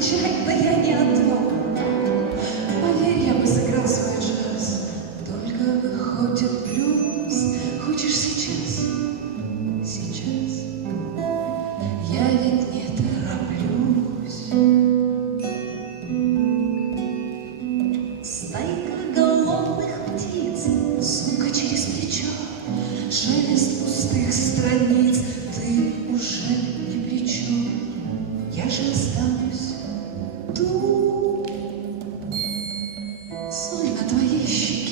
случайно я не отвал. Поверь, я бы сыграл свой джаз. Только выходит блюз. Хочешь сейчас? Сейчас. Я ведь не тороплюсь. Стайка голодных птиц, сука через плечо, шелест пустых страниц. Ты уже ни при чем. Я же останусь тут. Соль на твоей щеке.